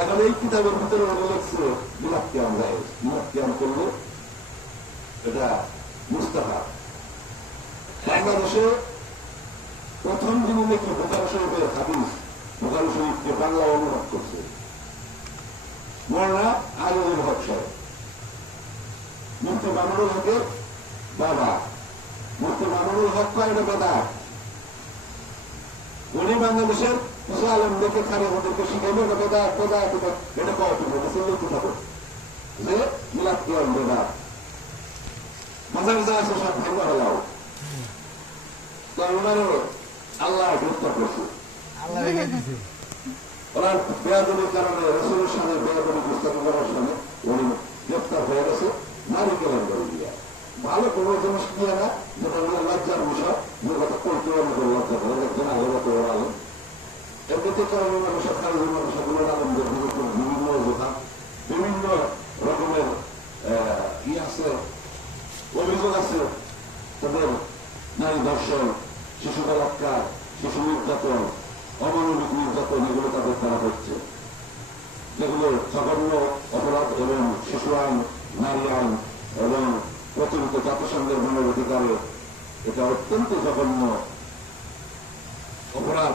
এখন এই কিতাবের ভিতরে ওরা লিখছে বিলাপ কিয়াম যায় বিলাপ কিয়াম করল। এটা মুস্তাফা বাংলাদেশে প্রথম দিনে নাকি বোকার শরীফের হাদিস বোকার শরীফকে বাংলা অনুবাদ করছে? মরনা আলিউল হক সাহেব। মুক্তি মামুনুল হকের বাবা। মুক্তি মামুনুল হক কয়, এটা বাদা উনি বাংলাদেশের কিছু আলমদেরকে খালি ওদেরকে শিখাইলে এটা বেদা বেদা এটা কয় তুমি এটা শুনলে কি থাকো যে মিলাদ কি বেদা আছে সব ভাঙা হলাও। তো ওনারও আল্লাহ গ্রেফতার করছে। আল্লাহ রেখে দিছে। ওনার বেয়াদবির কারণে রসুলের সামনে বেয়াদবি পুস্তক করার সামনে উনি গ্রেফতার হয়ে গেছে নারী কেলেন করে দিয়ে। ভালো কোনো জিনিস নিয়ে না যেটা লজ্জার বিষয় যে কথা করতে হবে করে লজ্জা করে একজন আগে তো আলো এমনিতে কারণে মানুষ খালি মানুষগুলো আলমদের বিভিন্ন অজুহা বিভিন্ন রকমের ই আছে অভিযোগ আছে তাদের নারী ধর্ষণ শিশু বলাৎকার শিশু নির্যাতন অমানবিক নির্যাতন এগুলো তাদের দ্বারা হচ্ছে যেগুলো জঘন্য অপরাধ এবং শিশু আইন নারী আইন এবং প্রচলিত জাতিসংঘের মানব অধিকারে এটা অত্যন্ত জঘন্য অপরাধ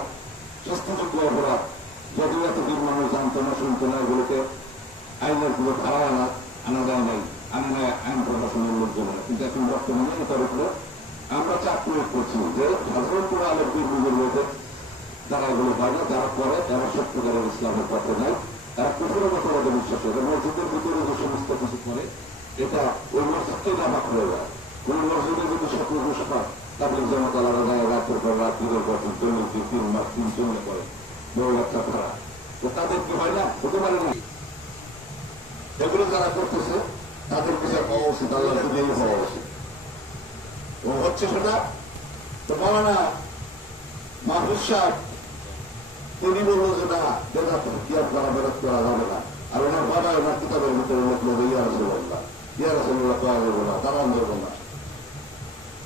স্বাস্থ্যযোগ্য অপরাধ যদিও এতদিন মানুষ জানতো না শুনতো না এগুলোকে গুলো ধারা আনা আনা দেয় নাই। আনা আইন প্রশাসনের লোকজন। কিন্তু এখন বর্তমানে এটার উপরে আমরা চাপ প্রয়োগ করছি যে সাধারণপুর আলোকদের নিজের লোকের যারা এগুলো হয় না যারা করে, তারা সত্যিকারের ইসলামের পথে নাই তারা কুকুরের মতো বিশ্বাস করে। মসজিদের ভিতরে যে সমস্ত কিছু করে, এটা ওই মসজিদকে নামাক হয়ে যায়। কোন মসজিদে যদি ঘোষ পায় তাদের জমা তালারা যায় রাতের পর রাত দিনের পর দিন তিন মাস, তিন চলে করে। বড় বাচ্চা ভাড়া তো তাদের কি হয় না? হতে পারে না। এগুলো যারা করতেছে, তাদের বিচার হওয়া উচিত, আল্লাহ দিয়েই হওয়া উচিত। ও হচ্ছে সেটা, তো বলা না সাহেব, তিনি বলল যে না, বেদাত আর করা, বেদাত করা যাবে না। আর ওনার বাবা ওনার কিতাবের ভিতরে লিখলো যে, ইয়া রসুল্লাহ ইয়া রসুল্লাহ করা যাবে না তারা আন্দোলন না।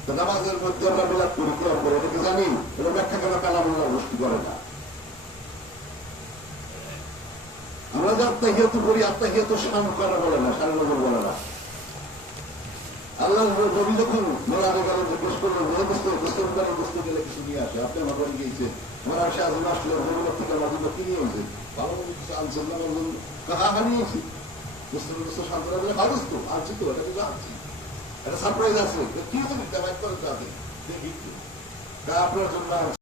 তো নামাজের মধ্যে আমরা বেদাত করি, কি করে? এটাকে জানি? এটা ব্যাখ্যা করে কালামুল্লাহ গোষ্ঠী করে না। আমরা যে আত্মাহিয়ত করি, আত্মাহিয়ত শান করা বলে না, শান নজর বলে না। আল্লাহ নবী যখন মোরাদে গেল জিজ্ঞেস বুঝতে বুঝতে বুঝতে গেলে কিছু নিয়ে আসে? আপনি আমার বাড়ি গিয়েছে। আমার আজম আসলে থেকে মাঝিব কি নিয়ে হয়েছে ভালো না বলুন, কাহা বুঝতে বুঝতে শান্তরা বলে ভালো তো আনছি তো, এটা কিন্তু আনছি। সারপ্রাইজ আছে। কি আপনার জন্য।